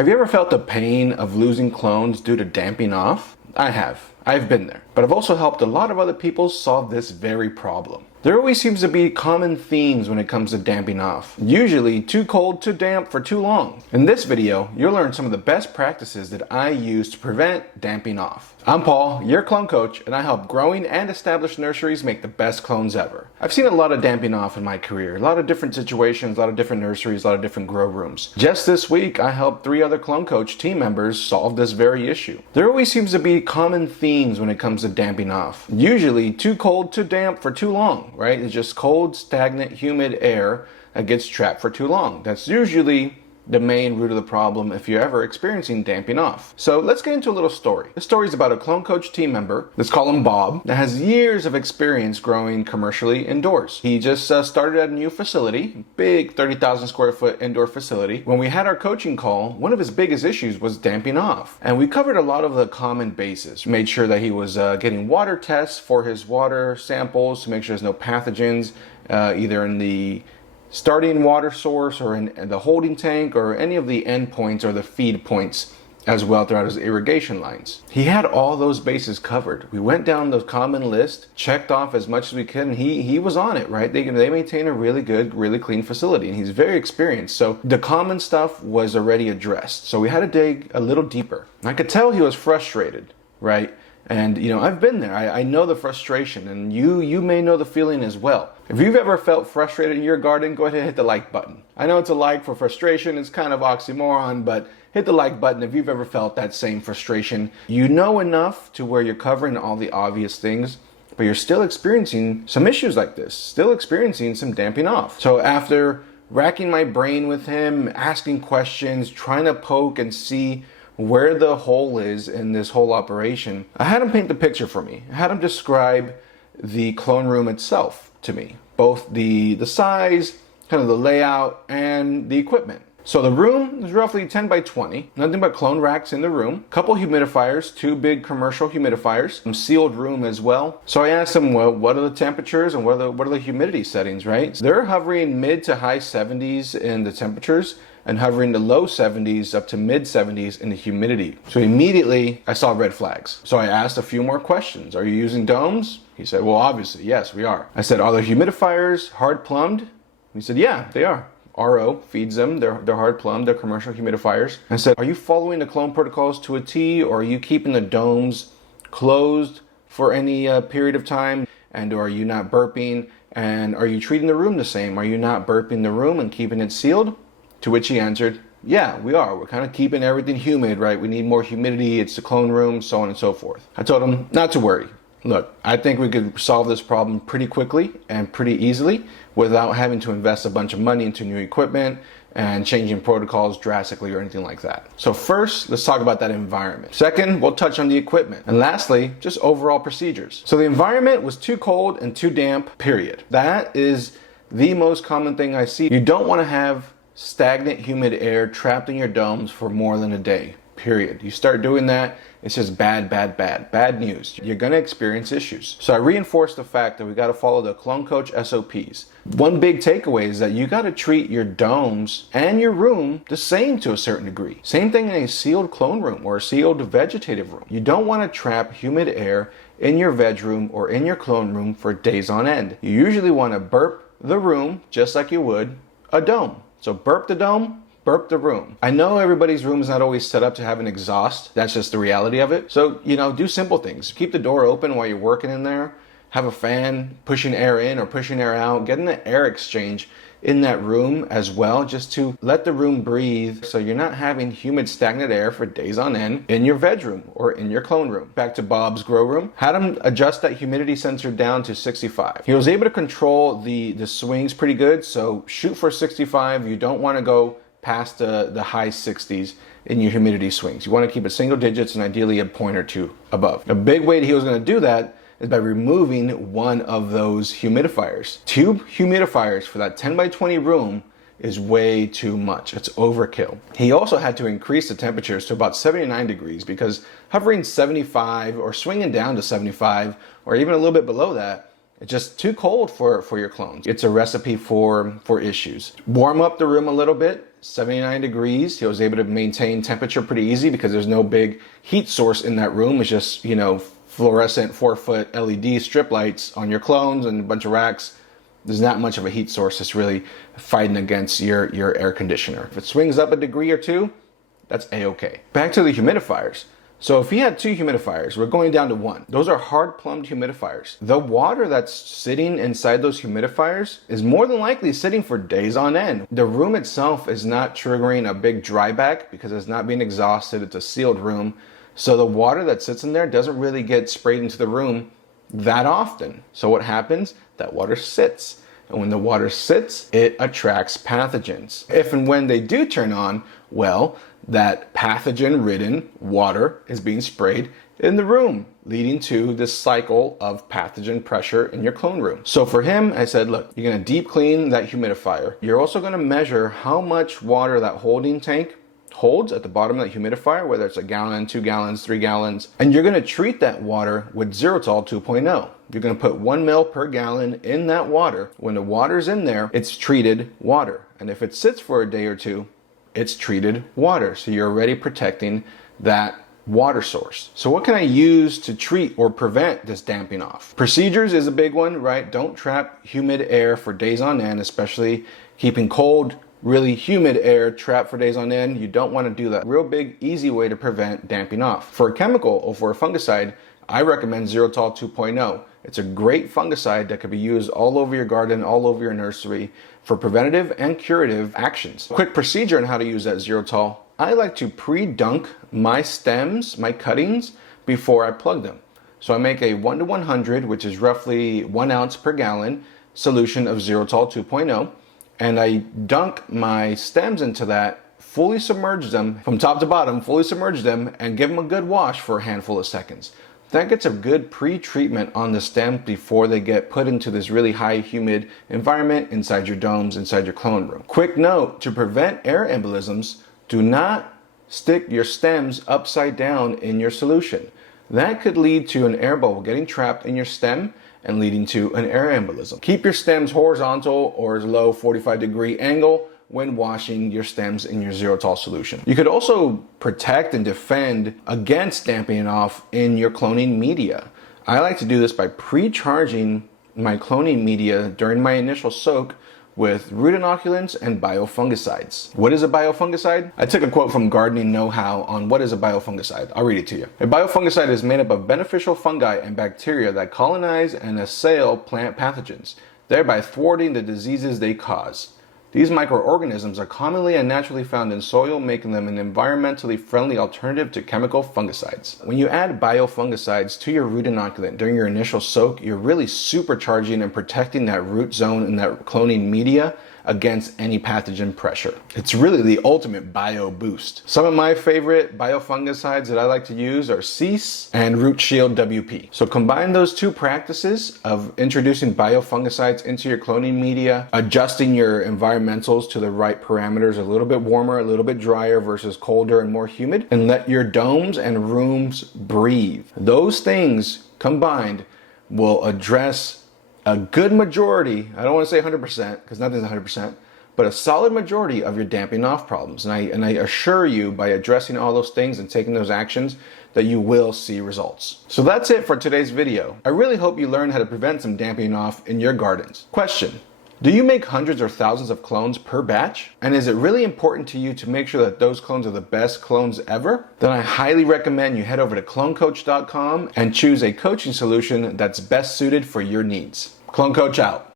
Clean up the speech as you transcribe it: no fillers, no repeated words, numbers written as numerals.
Have you ever felt the pain of losing clones due to damping off? I have. I've been there. But I've also helped a lot of other people solve this very problem. There always seems to be common themes when it comes to damping off. Usually too cold to damp for too long. In this video, you'll learn some of the best practices that I use to prevent damping off. I'm Paul, your clone coach, and I help growing and established nurseries make the best clones ever. I've seen a lot of damping off in my career, a lot of different situations, a lot of different nurseries, a lot of different grow rooms. Just this week, I helped 3 other clone coach team members solve this very issue. There always seems to be common themes when it comes to damping off. Usually too cold to damp for too long, right? It's just cold, stagnant, humid air that gets trapped for too long. That's usually the main root of the problem if you're ever experiencing damping off. So let's get into a little story. This story is about a clone coach team member, let's call him Bob, that has years of experience growing commercially indoors. He just started at a new facility, big 30,000 square foot indoor facility. When we had our coaching call, one of his biggest issues was damping off. And we covered a lot of the common bases. We made sure that he was getting water tests for his water samples to make sure there's no pathogens either in the starting water source or in the holding tank or any of the end points or the feed points as well throughout his irrigation lines. He had all those bases covered. We went down the common list, checked off as much as we could, and he was on it, right? They maintain a really good, really clean facility, and he's very experienced. So the common stuff was already addressed. So we had to dig a little deeper. I could tell he was frustrated, right? And you know, I've been there. I know the frustration, and you may know the feeling as well. If you've ever felt frustrated in your garden, go ahead and hit the like button. I know it's a like for frustration. It's kind of oxymoron, but hit the like button if you've ever felt that same frustration. You know enough to where you're covering all the obvious things, but you're still experiencing some issues like this, still experiencing some damping off. So after racking my brain with him, asking questions, trying to poke and see where the hole is in this whole operation, I had him paint the picture for me. I had him describe the clone room itself to me, both the size, kind of the layout, and the equipment. So the room is roughly 10 by 20, nothing but clone racks in the room, couple humidifiers, 2 big commercial humidifiers, some sealed room as well. So I asked him, well, what are the temperatures and what are the humidity settings, right? So they're hovering mid to high 70s in the temperatures and hovering the low 70s up to mid 70s in the humidity. So immediately I saw red flags. So I asked a few more questions. Are you using domes? He said, well, obviously, yes, we are. I said, are the humidifiers hard plumbed? He said, yeah, they are. RO feeds them, they're hard plumbed, they're commercial humidifiers. I said, are you following the clone protocols to a T, or are you keeping the domes closed for any period of time? And are you not burping? And are you treating the room the same? Are you not burping the room and keeping it sealed? To which he answered, yeah, we are. We're kind of keeping everything humid, right? We need more humidity. It's the clone room, so on and so forth. I told him not to worry. Look, I think we could solve this problem pretty quickly and pretty easily without having to invest a bunch of money into new equipment and changing protocols drastically or anything like that. So first, let's talk about that environment. Second, we'll touch on the equipment. And lastly, just overall procedures. So the environment was too cold and too damp, period. That is the most common thing I see. You don't want to have stagnant, humid air trapped in your domes for more than a day, period. You start doing that, it's just bad news. You're gonna experience issues. So I reinforced the fact that we gotta follow the Clone Coach SOPs. One big takeaway is that you gotta treat your domes and your room the same to a certain degree. Same thing in a sealed clone room or a sealed vegetative room. You don't wanna trap humid air in your veg room or in your clone room for days on end. You usually wanna burp the room just like you would a dome. So burp the dome, burp the room. I know everybody's room is not always set up to have an exhaust. That's just the reality of it. So, you know, do simple things. Keep the door open while you're working in there. Have a fan pushing air in or pushing air out. Getting the air exchange in that room as well, just to let the room breathe so you're not having humid stagnant air for days on end in your veg room or in your clone room. Back to Bob's grow room. Had him adjust that humidity sensor down to 65. He was able to control the swings pretty good, so shoot for 65. You don't want to go past the high 60s in your humidity swings. You want to keep it single digits and ideally a point or two above. A big way he was going to do that is by removing one of those humidifiers. 2 humidifiers for that 10 by 20 room is way too much. It's overkill. He also had to increase the temperatures to about 79 degrees because hovering 75 or swinging down to 75 or even a little bit below that It's just too cold for your clones. It's a recipe for issues. Warm up the room a little bit, 79 degrees. He was able to maintain temperature pretty easy because there's no big heat source in that room. It's just, you know, fluorescent 4-foot LED strip lights on your clones and a bunch of racks. There's not much of a heat source that's really fighting against your air conditioner. If it swings up a degree or two, that's a-okay. Back to the humidifiers. So if he had 2 humidifiers, we're going down to 1. Those are hard plumbed humidifiers. The water that's sitting inside those humidifiers is more than likely sitting for days on end. The room itself is not triggering a big dryback because it's not being exhausted. It's a sealed room. So the water that sits in there doesn't really get sprayed into the room that often. So what happens? That water sits. And when the water sits, it attracts pathogens. If and when they do turn on, well, that pathogen-ridden water is being sprayed in the room, leading to this cycle of pathogen pressure in your clone room. So for him, I said, look, you're gonna deep clean that humidifier. You're also gonna measure how much water that holding tank holds at the bottom of that humidifier, whether it's 1 gallon, 2 gallons, 3 gallons, and you're gonna treat that water with Xylitol 2.0. You're gonna put 1 ml per gallon in that water. When the water's in there, it's treated water. And if it sits for a day or two, it's treated water. So you're already protecting that water source. So what can I use to treat or prevent this damping off? Procedures is a big one, right? Don't trap humid air for days on end, especially keeping cold, really humid air trapped for days on end. You don't want to do that. Real big, easy way to prevent damping off. For a chemical or for a fungicide, I recommend Xylitol 2.0. It's a great fungicide that could be used all over your garden, all over your nursery for preventative and curative actions. Quick procedure on how to use that Xylitol. I like to pre-dunk my stems, my cuttings, before I plug them. So I make a 1 to 100, which is roughly 1 ounce per gallon solution of Xylitol 2.0. And I dunk my stems into that, fully submerge them from top to bottom, fully submerge them, and give them a good wash for a handful of seconds. That gets a good pre-treatment on the stem before they get put into this really high humid environment inside your domes, inside your clone room. Quick note, to prevent air embolisms, do not stick your stems upside down in your solution. That could lead to an air bubble getting trapped in your stem and leading to an air embolism. Keep your stems horizontal or as low 45-degree angle when washing your stems in your Xylitol solution. You could also protect and defend against damping off in your cloning media. I like to do this by pre-charging my cloning media during my initial soak with root inoculants and biofungicides. What is a biofungicide? I took a quote from Gardening Know-How on what is a biofungicide. I'll read it to you. A biofungicide is made up of beneficial fungi and bacteria that colonize and assail plant pathogens, thereby thwarting the diseases they cause. These microorganisms are commonly and naturally found in soil, making them an environmentally friendly alternative to chemical fungicides. When you add biofungicides to your root inoculant during your initial soak, you're really supercharging and protecting that root zone and that cloning media against any pathogen pressure. It's really the ultimate bio boost. Some of my favorite biofungicides that I like to use are Cease and Root Shield WP. So combine those two practices of introducing biofungicides into your cloning media, adjusting your environmentals to the right parameters, a little bit warmer, a little bit drier versus colder and more humid, and let your domes and rooms breathe. Those things combined will address a good majority, I don't want to say 100% because nothing's 100%, but a solid majority of your damping off problems. And I assure you, by addressing all those things and taking those actions, that you will see results. So that's it for today's video. I really hope you learned how to prevent some damping off in your gardens. Question: do you make hundreds or thousands of clones per batch? And is it really important to you to make sure that those clones are the best clones ever? Then I highly recommend you head over to clonecoach.com and choose a coaching solution that's best suited for your needs. Clone Coach out.